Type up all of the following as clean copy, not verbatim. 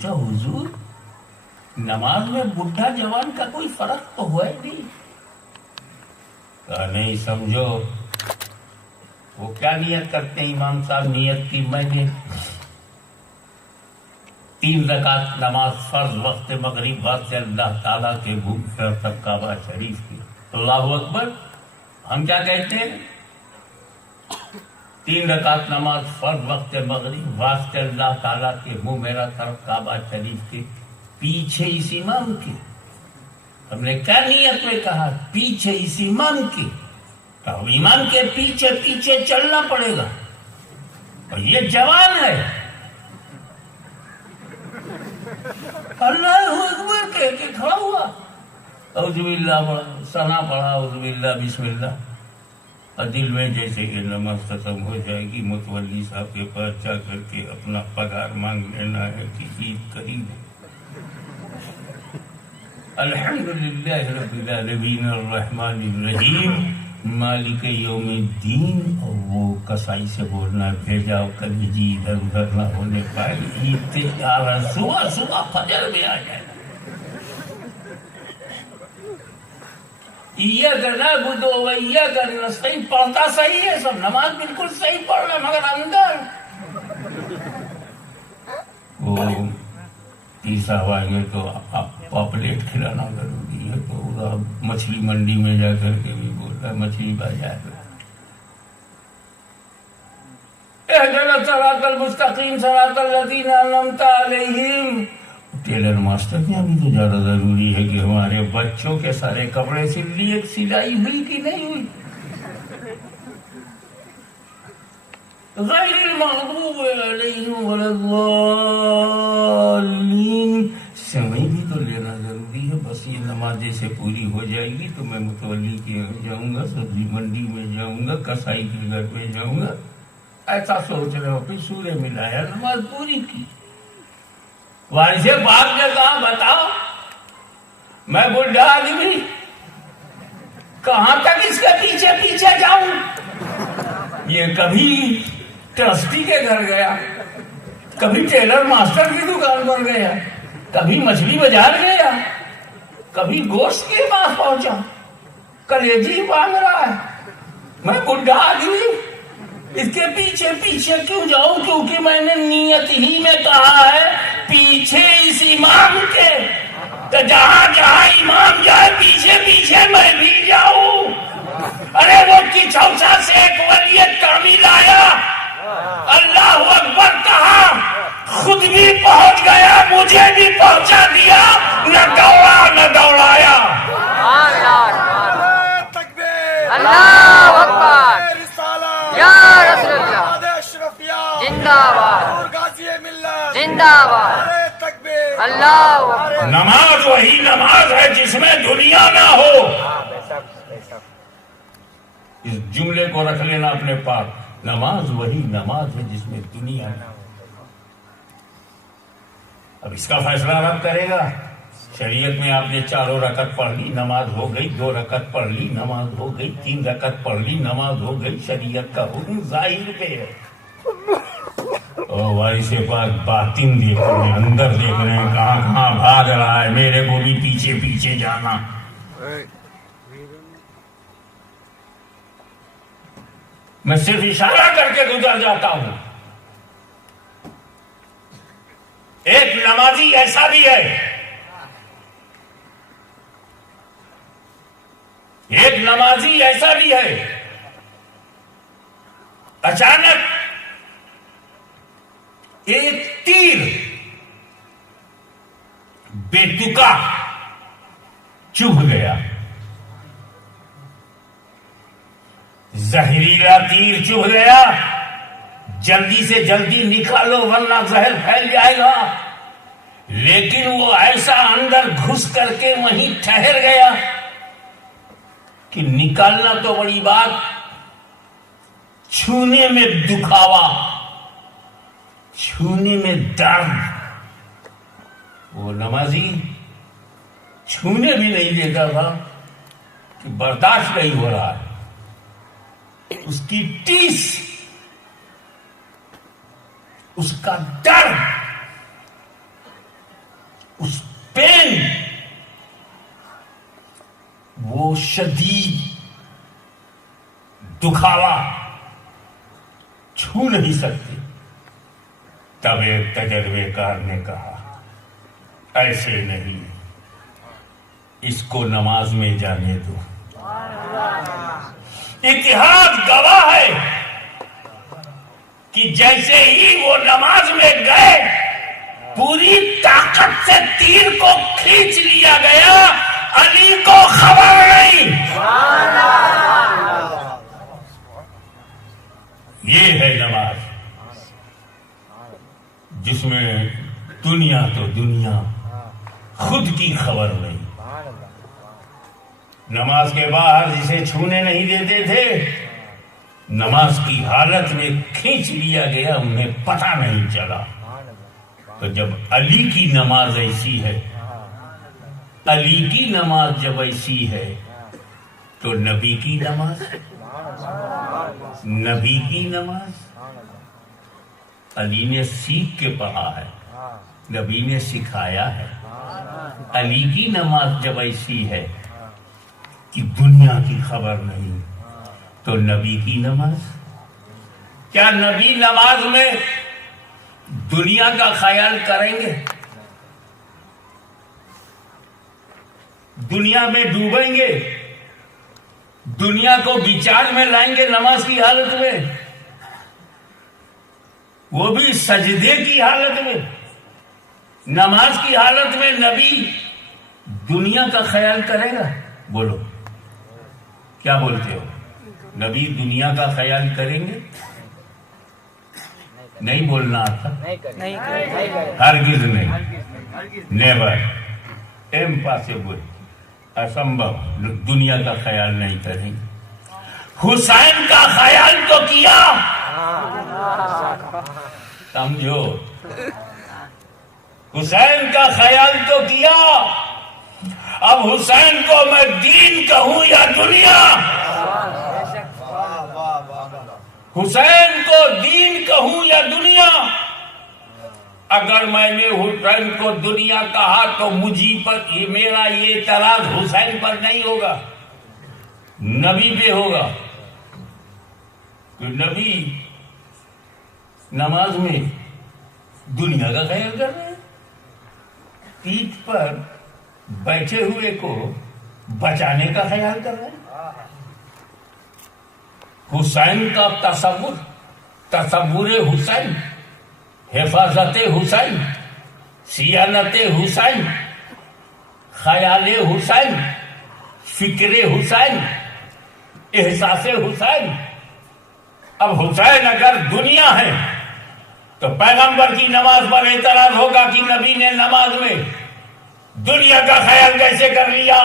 پوچھا حضور نماز میں بڈھا جوان کا کوئی فرق تو ہوا ہی نہیں؟ کہا نہیں سمجھو، وہ کیا نیت کرتے ہیں امام صاحب؟ نیت کی میں نے 3 رکعت نماز فرض وقت مغرب بعد سے اللہ تعالیٰ کے گھوم کر تک کعبہ شریف کی. اللہ اکبر. ہم کیا کہتے ہیں؟ 3 رکعت نماز فرض وقت مغرب واسطے اللہ تعالیٰ کے منہ میرا طرف کعبہ شریف کے پیچھے اس امام کے. ہم نے کیا نیت میں کہا؟ پیچھے اس امام کی. تو امام کے پیچھے پیچھے چلنا پڑے گا، اور یہ جوان ہے. اللہ اکبر کہہ کے کھڑا ہوا، اعوذ باللہ پڑھا، ثنا پڑھا، اعوذ باللہ بسم اللہ. اور دل میں جیسے کہ نماز ختم ہو جائے گی متولی صاحب کے پاس جا کر کے اپنا پگار مانگ لینا ہے کہ عید قریب ہے. الحمدللہ رب العالمین الرحمن الرحیم مالک یوم الدین. اور وہ کسائی سے بولنا بھیجا کبھی جی ادھر ادھر نہ ہونے پائے، عید تیار صبح صبح فجر میں آ جائے. ایاک نعبد و ایاک نستعین پڑھتا صحیح ہے، سب نماز بالکل صحیح پڑھ رہا، مگر اندر وہ پیسا ہوا گے تو پاپلیٹ کھلانا ضروری ہے. تو مچھلی منڈی میں جا کر کے بھی بول رہا ہے مچھلی بازار اہدنا الصراط المستقیم صراط الذین انعمت علیہم. ٹیلر ماسٹر کے بھی تو زیادہ ضروری ہے کہ ہمارے بچوں کے سارے کپڑے سل لیے، سلائی ہوئی کہ نہیں ہوئی. غیر المغضوب علیہم ولا الضالین. سمجھ بھی تو لینا ضروری ہے. بس یہ نماز جیسے پوری ہو جائے گی تو میں متولی کے گھر جاؤں گا، سبزی منڈی میں جاؤں گا، کسائی کے گھر میں جاؤں گا. ایسا سوچ رہے ہو، پھر سورہ ملایا نماز پوری کی. وارث پاک نے کہا بتاؤ میں بڈھا آدمی کہاں تک اس کے پیچھے پیچھے جاؤں؟ یہ کبھی ٹرسٹی کے گھر گیا، کبھی ٹیلر ماسٹر کی دکان پر گیا، کبھی مچھلی بازار گیا، کبھی گوشت کے پاس پہنچا، کلیجی مانگ رہا ہے. میں بڈھا آدمی اس کے پیچھے پیچھے کیوں جاؤں؟ کیونکہ میں نے نیت ہی میں کہا ہے پیچھے اس امام کے. تو جہاں جہاں امام جائے پیچھے پیچھے میں بھی جاؤں. ارے وہ کچھوسا سے ایک ولیت کامل آیا، اللہ اکبر کہا، خود بھی پہنچ گیا، مجھے بھی پہنچا دیا، نہ دوڑا نہ دوڑایا. اللہ اکبر یا رسول اللہ زندہ باد زندہ باد. اللہ نماز وہی نماز ہے جس میں دنیا نہ ہو. اس جملے کو رکھ لینا اپنے پاس، نماز وہی نماز ہے جس میں دنیا نہ ہو. اب اس کا فیصلہ رب کرے گا. شریعت میں آپ نے 4 رکعت پڑھ لی نماز ہو گئی، 2 رکعت پڑھ لی نماز ہو گئی، 3 رکعت پڑھ لی نماز ہو گئی. شریعت کا حکم ظاہر پہ ہے. اور وارث پاک باطن دیکھ رہے ہیں، اندر دیکھ رہے ہیں، کہاں کہاں بھاگ رہا ہے، میرے کو بھی پیچھے پیچھے جانا. میں صرف اشارہ کر کے گزر جاتا ہوں. ایک نمازی ایسا بھی ہے، ایک نمازی ایسا بھی ہے، اچانک ایک تیر بے تکا چبھ گیا. زہریلا تیر چبھ گیا، جلدی سے جلدی نکالو ورنہ زہر پھیل جائے گا. لیکن وہ ایسا اندر گھس کر کے وہیں ٹھہر گیا کہ نکالنا تو بڑی بات، چھونے میں دکھاوا، چھونے میں درد. وہ نمازی چھونے بھی نہیں دیتا تھا کہ برداشت نہیں ہو رہا ہے. اس کی ٹیس، اس کا ڈر اس پین، وہ شدید دکھاوا چھو نہیں سکتے. تب ایک تجربے کار نے کہا ایسے نہیں، اس کو نماز میں جانے دو. اتحاد گواہ ہے کہ جیسے ہی وہ نماز میں گئے پوری طاقت سے تیر کو کھینچ لیا گیا، علی کو خبر نہیں. یہ ہے نماز جس میں دنیا تو دنیا، خود کی خبر نہیں. نماز کے باہر جسے چھونے نہیں دیتے تھے، نماز کی حالت میں کھینچ لیا گیا، انہیں پتہ نہیں چلا. تو جب علی کی نماز ایسی ہے، علی کی نماز جب ایسی ہے تو نبی کی نماز، نبی کی نماز علی نے سیکھ کے پڑھا ہے، نبی نے سکھایا ہے. علی کی نماز جب ایسی ہے کہ دنیا کی خبر نہیں تو نبی کی نماز، کیا نبی نماز میں دنیا کا خیال کریں گے؟ دنیا میں ڈوبیں گے؟ دنیا کو بچار میں لائیں گے نماز کی حالت میں؟ وہ بھی سجدے کی حالت میں. نماز کی حالت میں نبی دنیا کا خیال کرے گا؟ بولو کیا بولتے ہو؟ نبی دنیا کا خیال کریں گے؟ نہیں بولنا آتا؟ ہرگز نہیں، نیور، امپاسبل، اسمبھو. دنیا کا خیال نہیں کریں گے. حسین کا خیال تو کیا، سمجھو، حسین کا خیال تو کیا. اب حسین کو میں دین کہوں یا دنیا؟ حسین کو دین کہوں یا دنیا؟ اگر میں نے حسین کو دنیا کہا تو مجھے پر میرا یہ اعتراض حسین پر نہیں ہوگا، نبی پہ ہوگا. کہ نبی نماز میں دنیا کا خیال کر رہے ہیں، پیٹھ پر بیٹھے ہوئے کو بچانے کا خیال کر رہے ہیں. حسین کا تصور حسین، حفاظت حسین، سیانت حسین، خیال حسین، فکر حسین، احساس حسین. اب حسین اگر دنیا ہے تو پیغمبر کی نماز پر اعتراض ہوگا کہ نبی نے نماز میں دنیا کا خیال کیسے کر لیا.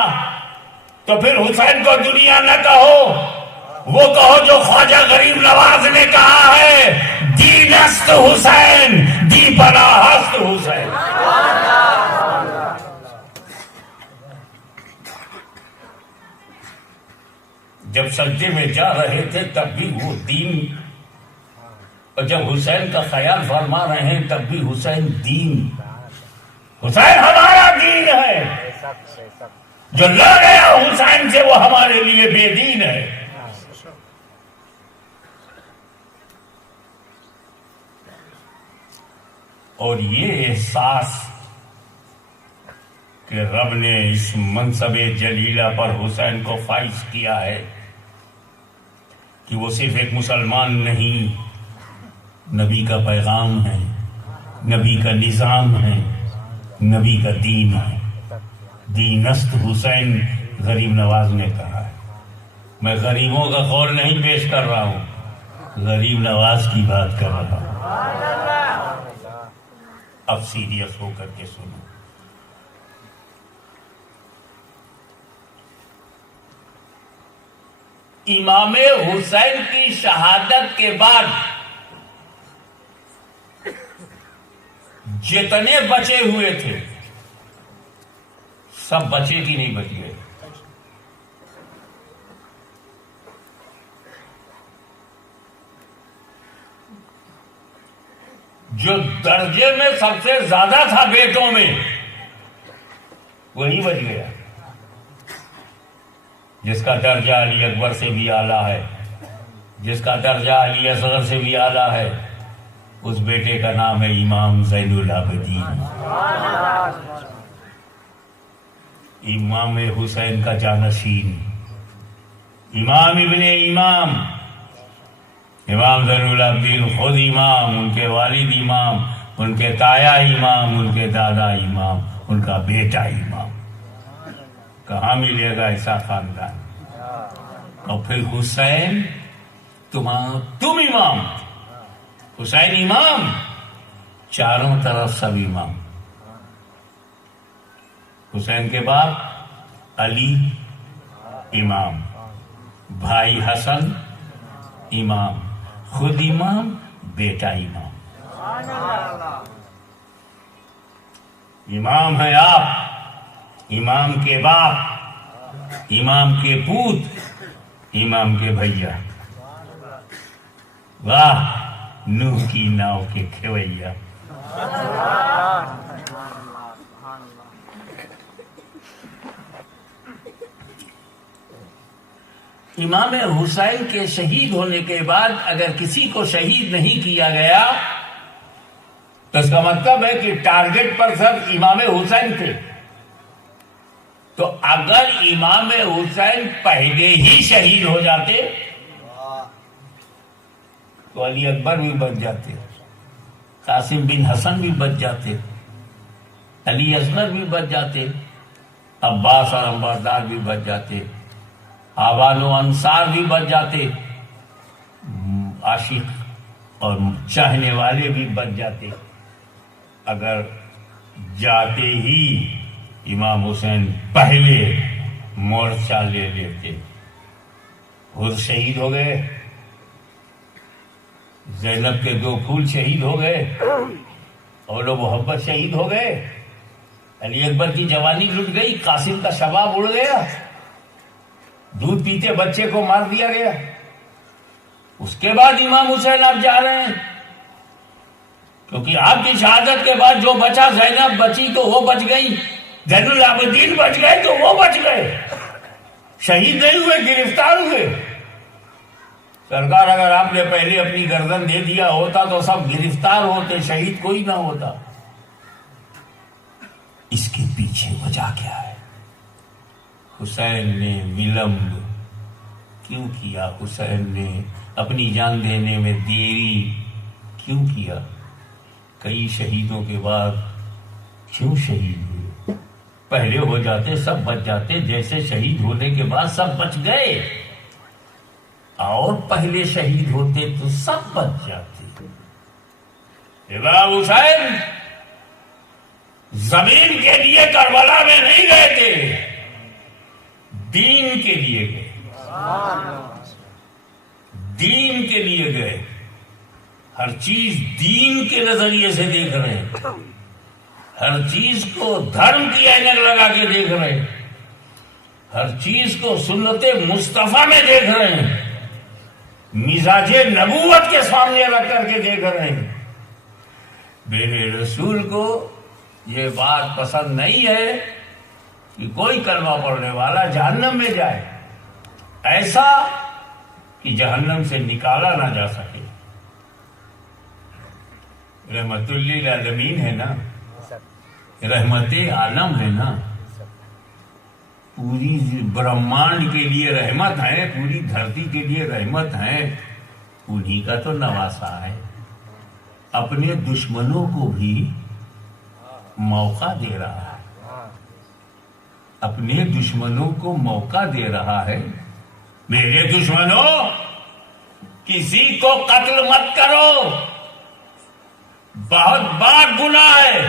تو پھر حسین کو دنیا نہ کہو، وہ کہو جو خواجہ غریب نواز نے کہا ہے، دینست حسین، دی پناہست حسین. جب سجدے میں جا رہے تھے تب بھی وہ دین، اور جب حسین کا خیال فرما رہے ہیں تب بھی حسین دین. حسین ہمارا دین ہے، جو لڑ گیا حسین سے وہ ہمارے لیے بے دین ہے. اور یہ احساس کہ رب نے اس منصب جلیلہ پر حسین کو فائز کیا ہے کہ وہ صرف ایک مسلمان نہیں، نبی کا پیغام ہے، نبی کا نظام ہے، نبی کا دین ہے. دینست حسین غریب نواز نے کہا ہے. میں غریبوں کا قول نہیں پیش کر رہا ہوں، غریب نواز کی بات کر رہا ہوں. اب سیریس ہو کر کے سنو. امام حسین کی شہادت کے بعد جتنے بچے ہوئے تھے سب بچے کی نہیں بچ گئے. جو درجے میں سب سے زیادہ تھا بیٹوں میں وہی بچ گیا جس کا درجہ علی اکبر سے بھی اعلیٰ ہے، جس کا درجہ علی اصغر سے بھی اعلیٰ ہے. اس بیٹے کا نام ہے امام زین العابدین، امام حسین کا جانشین، امام ابن امام. امام زین العابدین خود امام، ان کے والد امام، ان کے تایا امام، ان کے دادا امام، ان کا بیٹا امام. کہاں ملے گا ایسا خاندان؟ اور پھر حسین تم امام، حسین امام، چاروں طرف سب امام. حسین کے باپ علی امام، بھائی حسن امام، خود امام، بیٹا امام. امام ہیں آپ، امام کے باپ، امام کے پوت، امام کے بھیا. واہ نوح کی ناؤ کے کھویا. امام حسین کے شہید ہونے کے بعد اگر کسی کو شہید نہیں کیا گیا تو اس کا مطلب ہے کہ ٹارگٹ پر سب امام حسین تھے. تو اگر امام حسین پہلے ہی شہید ہو جاتے تو علی اکبر بھی بچ جاتے، قاسم بن حسن بھی بچ جاتے، علی اصغر بھی بچ جاتے، عباس اور عمبردار بھی بچ جاتے، آبان و انصار بھی بچ جاتے، عاشق اور چاہنے والے بھی بچ جاتے. اگر جاتے ہی امام حسین پہلے مورچہ لے لیتے. خود شہید ہو گئے، زینب کے 2 پھول شہید ہو گئے، اول و محبت شہید ہو گئے، علی اکبر کی جوانی لٹ گئی، قاسم کا شباب اڑ گیا، دودھ پیتے بچے کو مار دیا گیا. اس کے بعد امام حسین آپ جا رہے ہیں کیونکہ آپ کی شہادت کے بعد جو بچا، زینب بچی تو وہ بچ گئی، زین العابدین بچ گئے تو وہ بچ گئے، شہید نہیں ہوئے، گرفتار ہوئے. سرکار اگر آپ نے پہلے اپنی گردن دے دیا ہوتا تو سب گرفتار ہوتے، شہید کوئی نہ ہوتا. اس کے پیچھے وجہ کیا ہے؟ حسین نے ولمب کیوں کیا؟ حسین نے اپنی جان دینے میں دیری کیوں کیا؟ کئی شہیدوں کے بعد کیوں شہید ہوئے؟ پہلے ہو جاتے سب بچ جاتے، جیسے شہید ہونے کے بعد سب بچ گئے، اور پہلے شہید ہوتے تو سب بچ جاتے. امام حسین زمین کے لیے کربلا میں نہیں گئے تھے، دین کے لیے گئے، دین کے لیے گئے. ہر چیز دین کے نظریے سے دیکھ رہے ہیں، ہر چیز کو دھرم کی اینک لگا کے دیکھ رہے ہیں، ہر چیز کو سنت مصطفیٰ میں دیکھ رہے ہیں، مزاج نبوت کے سامنے رکھ کر کے دیکھ رہے ہیں. میرے رسول کو یہ بات پسند نہیں ہے کہ کوئی کلمہ پڑھنے والا جہنم میں جائے، ایسا کہ جہنم سے نکالا نہ جا سکے. رحمت للعالمین ہے نا، رحمت عالم ہے نا، پوری برہمانڈ کے لیے رحمت ہے، پوری دھرتی کے لیے رحمت ہے. انہی کا تو نواسا ہے، اپنے دشمنوں کو بھی موقع دے رہا ہے، اپنے دشمنوں کو موقع دے رہا ہے. میرے دشمنوں کسی کو قتل مت کرو، بہت بار گناہ ہے.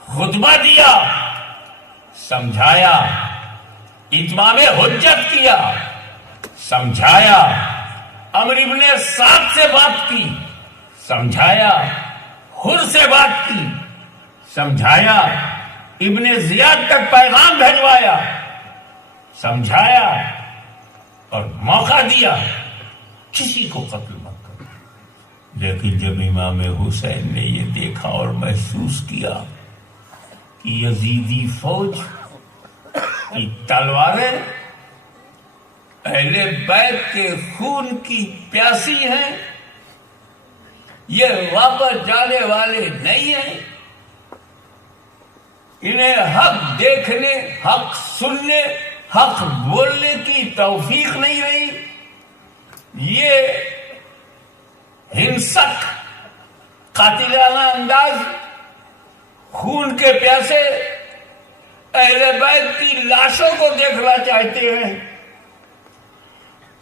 خطبہ دیا، سمجھایا، اتمام حجت کیا، سمجھایا، عمرو ابن سعد سے بات کی، سمجھایا، حر سے بات کی، سمجھایا، ابن زیاد تک پیغام بھجوایا، سمجھایا اور موقع دیا کسی کو قتل مت کرو. لیکن جب امام حسین نے یہ دیکھا اور محسوس کیا یزیدی فوج کی تلواریں اہل بیت کے خون کی پیاسی ہیں، یہ واپس جانے والے نہیں ہیں، انہیں حق دیکھنے، حق سننے، حق بولنے کی توفیق نہیں رہی، یہ ہنسک قاتلانہ انداز، خون کے پیاسے اہل بیت کی لاشوں کو دیکھنا چاہتے ہیں،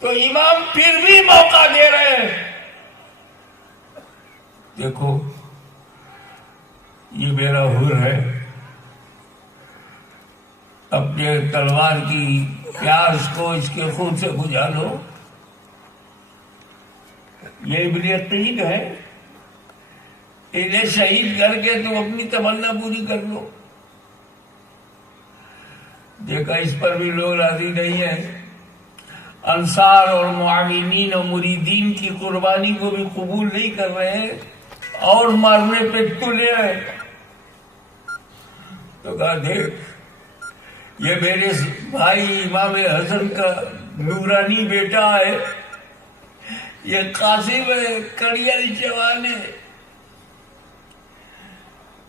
تو امام پھر بھی موقع دے رہے ہیں۔ دیکھو یہ میرا حر ہے، اپنے تلوار کی پیاس کو اس کے خون سے بجھا لو، یہ ابن عقیل ہے، انہیں شہید کر کے تم اپنی تمنا پوری کر لو۔ دیکھا اس پر بھی لوگ راضی نہیں ہیں، انصار اور معاونین اور مریدین کی قربانی کو بھی قبول نہیں کر رہے ہیں اور مارنے پہ تلے ہیں۔ تو کہا دیکھ یہ میرے بھائی امام حسن کا نورانی بیٹا ہے، یہ قاسم ہے، کڑیل جوان ہے،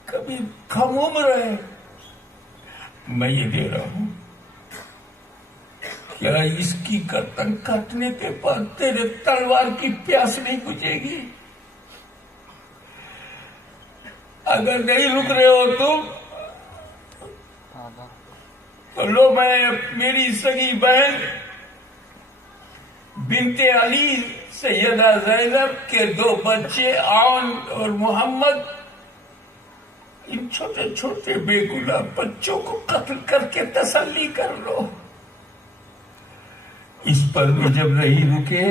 کبھی کم عمر ہے، میں یہ دے رہا ہوں، کیا اس کی گردن کاٹنے کے بعد تیرے تلوار کی پیاس نہیں بجھے گی؟ اگر نہیں رک رہے ہو تم تو لو، میں میری سگی بہن بنت علی سیدہ زینب کے 2 بچے عون اور محمد، ان چھوٹے چھوٹے بے گناہ بچوں کو قتل کر کے تسلی کر لو۔ اس پر بھی جب نہیں رکے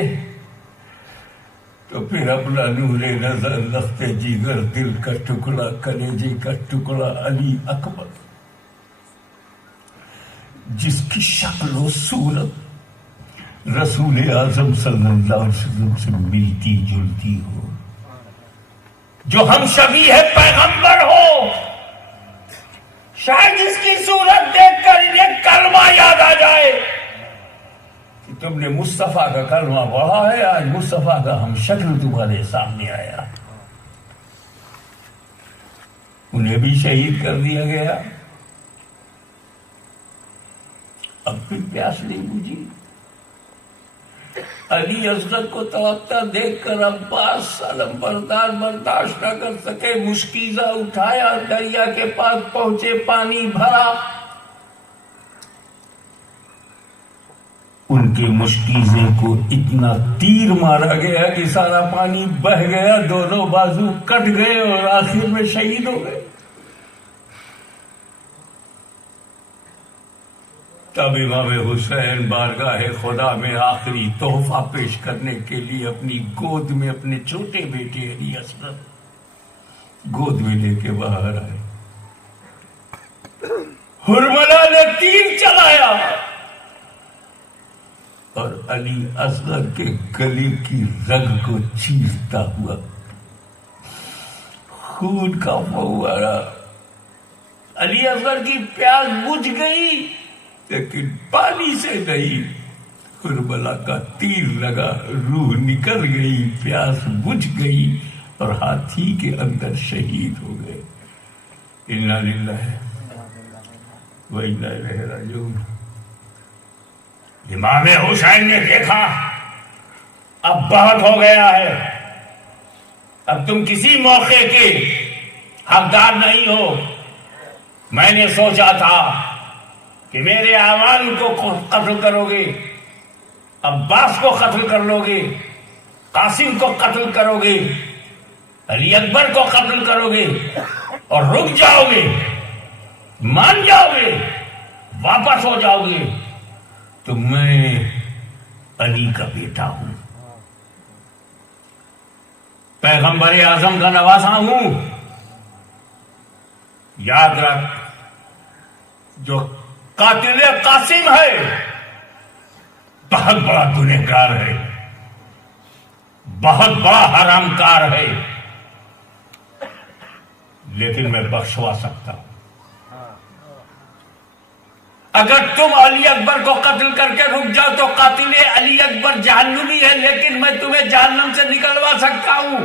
تو پھر اپنا نور نظر، لخت جگر، دل کا ٹکڑا، کلیجے کا ٹکڑا علی اکبر، جس کی شکل و صورت رسول اعظم صلی اللہ علیہ وسلم سے ملتی جلتی ہو، جو ہم شبیہ پیغمبر ہو، شاید اس کی صورت دیکھ کر انہیں کلمہ یاد آ جائے کہ تم نے مصطفیٰ کا کلمہ پڑھا ہے، آج مصطفیٰ کا ہم شکل تمہارے سامنے آیا۔ انہیں بھی شہید کر دیا گیا، اب بھی پیاس نہیں بجھی۔ علی اصغر کو توقع دیکھ کر عباس علم بردار برداشت نہ کر سکے، مشکیزہ اٹھایا، دریا کے پاس پہنچے، پانی بھرا، ان کے مشکیزے کو اتنا تیر مارا گیا کہ سارا پانی بہہ گیا، دونوں بازو کٹ گئے اور آخر میں شہید ہو گئے۔ تب امام حسین بارگاہ خدا میں آخری تحفہ پیش کرنے کے لیے اپنی گود میں اپنے چھوٹے بیٹے علی اصغر گود میں لے کے باہر آئے۔ حرملہ نے تیر چلایا اور علی اصغر کے گلے کی رگ کو چیرتا ہوا خون کا فوارہ۔ علی اصغر کی پیاس بجھ گئی لیکن پانی سے نہیں، کربلا کا تیر لگا، روح نکل گئی، پیاس بجھ گئی اور ہاتھی کے اندر شہید ہو گئے۔ انا للہ و انا الیہ راجعون۔ امام حسین نے دیکھا اب بہت ہو گیا ہے، اب تم کسی موقع کے حقدار نہیں ہو۔ میں نے سوچا تھا کہ میرے اعوان کو قتل کرو گے، عباس کو قتل کر لو گے، قاسم کو قتل کرو گے، علی اکبر کو قتل کرو گے اور رک جاؤ گے، مان جاؤ گے، واپس ہو جاؤ گے، تو میں علی کا بیٹا ہوں، پیغمبر اعظم کا نواسا ہوں۔ یاد رکھ، جو قاتل قاسم ہے بہت بڑا گنہگار ہے، بہت بڑا حرام کار ہے، لیکن میں بخشوا سکتا ہوں۔ اگر تم علی اکبر کو قتل کر کے رک جاؤ تو قاتل علی اکبر جہنمی ہے، لیکن میں تمہیں جہنم سے نکلوا سکتا ہوں۔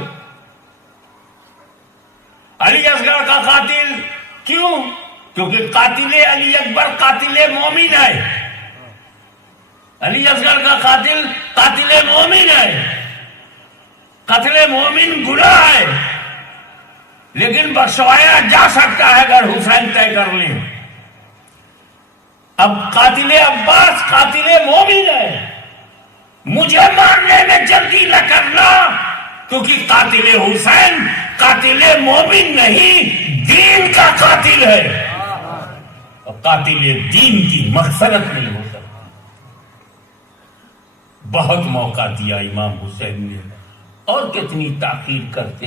علی اصغر کا قاتل کیوں؟ کیونکہ قاتل علی اکبر قاتل مومن ہے۔ علی اصغر کا قاتل قاتل مومن ہے۔ قتل مومن گناہ ہے، لیکن بخشوایا جا سکتا ہے اگر حسین طے کر لیں۔ اب قاتل عباس قاتل مومن ہے، مجھے مارنے میں جلدی نہ کرنا، کیونکہ قاتل حسین قاتل مومن نہیں، دین کا قاتل ہے، اور قاتل دین کی مغفرت نہیں ہو سکتی۔ بہت موقع دیا امام حسین نے، اور کتنی تاخیر کرتے،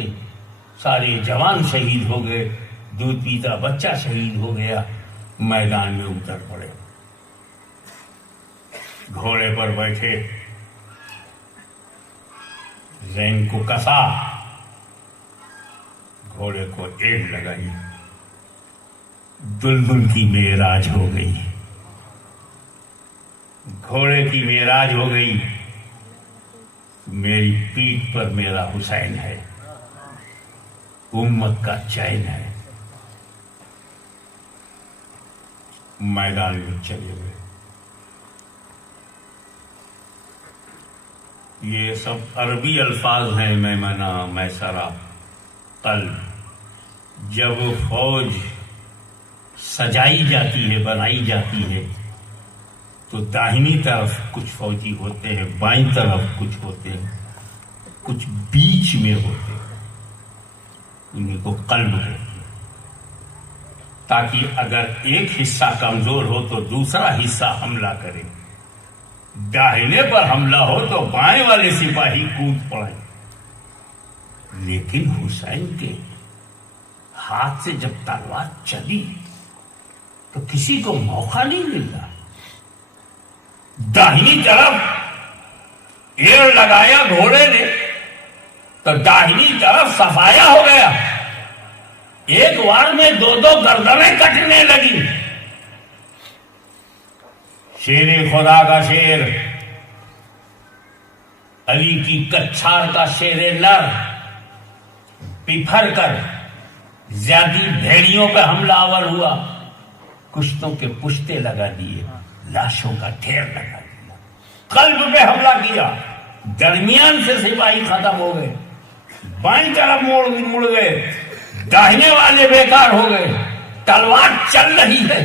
سارے جوان شہید ہو گئے، دودھ پیتا بچہ شہید ہو گیا، میدان میں اتر پڑے، گھوڑے پر بیٹھے، زین کو کسا، گھوڑے کو ایڑ لگائی، دلدل کی معراج ہو گئی، گھوڑے کی معراج ہو گئی۔ میری پیٹھ پر میرا حسین ہے، امت کا چین ہے۔ میدان میں چلے گئے۔ یہ سب عربی الفاظ ہیں، میمنہ، میسرہ، قلب۔ جب فوج سجائی جاتی ہے، بنائی جاتی ہے، تو داہنی طرف کچھ فوجی ہوتے ہیں، بائیں طرف کچھ ہوتے ہیں، کچھ بیچ میں ہوتے ہیں، انہیں کو قلب کہتے ہیں، تاکہ اگر ایک حصہ کمزور ہو تو دوسرا حصہ حملہ کرے، داہنے پر حملہ ہو تو بائیں والے سپاہی کود پڑے۔ لیکن حسین کے ہاتھ سے جب تلوار چلی تو کسی کو موقع نہیں ملا، داہنی طرف ایڑ لگایا گھوڑے نے تو داہنی طرف صفایا ہو گیا، ایک وار میں دو گردنیں کٹنے لگی۔ شیر خدا کا شیر، علی کی کچھار کا شیر نر پپھر کر زیادی بھیڑیوں پہ حملہ آور ہوا، کشتوں کے پشتے لگا دیے، لاشوں کا ڈھیر لگا دیا، قلب پہ حملہ کیا، درمیان سے سپاہی ختم ہو گئے، بائیں طرف مڑ گئے، داہنے والے بیکار ہو گئے، تلوار چل رہی ہے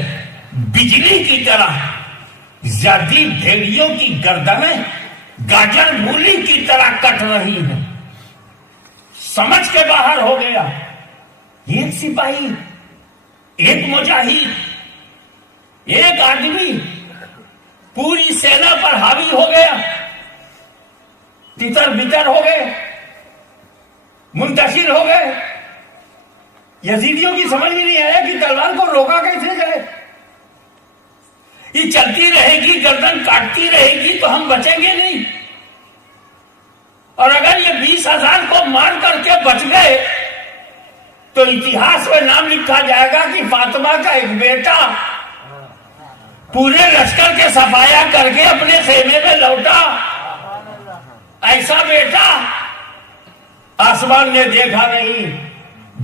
بجلی کی طرح، زیادی بھیڑیوں کی گردنیں گاجر مولی کی طرح کٹ رہی ہیں۔ سمجھ کے باہر ہو گیا، ایک سپاہی، ایک مجاہد، ایک آدمی پوری سینا پر حاوی ہو گیا، تتر بتر ہو گئے، منتشر ہو گئے۔ یزیدیوں کی سمجھ میں نہیں آیا کہ تلوار کو روکا کیسے جائے، یہ چلتی رہے گی، گردن کاٹتی رہے گی تو ہم بچیں گے نہیں، اور اگر یہ 20,000 کو مار کر کے بچ گئے تو اتہاس میں نام لکھا جائے گا کہ فاطمہ کا ایک بیٹا پورے لشکر کے صفایا کر کے اپنے خیمے میں لوٹا، ایسا بیٹا آسمان نے دیکھا نہیں،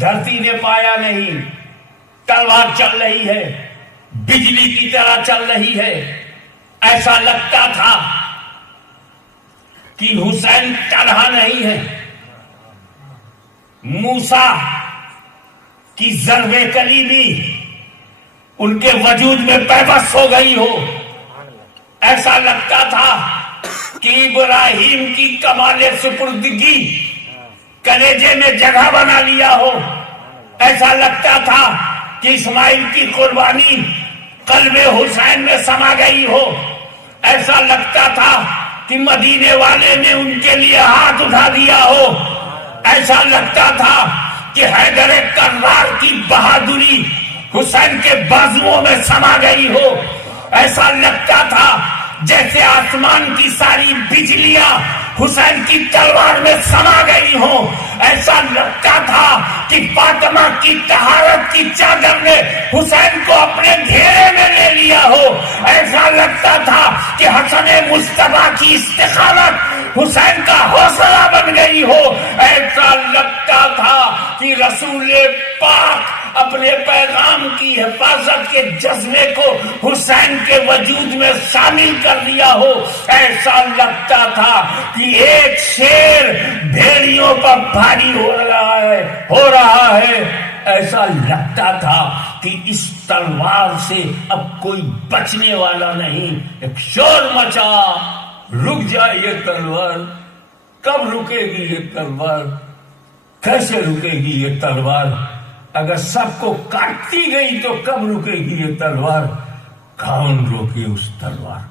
دھرتی نے پایا نہیں۔ تلوار چل رہی ہے، بجلی کی طرح چل رہی ہے، ایسا لگتا تھا کہ حسین تنہا نہیں ہے، موسیٰ کی ضرب کلیمی ان کے وجود میں پیوست ہو گئی ہو، ایسا لگتا تھا کہ ابراہیم کی کمال سپردگی کلیجے میں جگہ بنا لیا ہو، ایسا لگتا تھا کہ اسماعیل کی قربانی قلب حسین میں سما گئی ہو، ایسا لگتا تھا کہ مدینے والے نے ان کے لیے ہاتھ اٹھا دیا ہو، ایسا لگتا تھا کہ حیدر کرار کی بہادری حسین کے بازوؤں میں سما گئی ہو، ایسا لگتا تھا جیسے آسمان کی ساری بجلیاں حسین کی تلوار میں سما گئی ہوں. ایسا لگتا تھا کہ فاطمہ کی طہارت کی چادر نے حسین کو اپنے گھیرے میں لے لیا ہو. ایسا لگتا تھا کہ حسن مصطفیٰ کی استقامت حسین کا حوصلہ بن گئی ہو. ایسا لگتا تھا کہ رسول پاک اپنے پیغام کی حفاظت کے جذبے کو حسین کے وجود میں شامل کر دیا ہو. ایسا لگتا تھا کہ ایک شیر بھیڑیوں پر بھاری ہو رہا ہے. ایسا لگتا تھا کہ اس تلوار سے اب کوئی بچنے والا نہیں. ایک شور مچا، رک جائے یہ تلوار. کب رکے گی یہ تلوار؟ کیسے رکے گی یہ تلوار؟ اگر سب کو کاٹتی گئی تو کب رکے گی یہ تلوار؟ کون روکے اس تلوار کو؟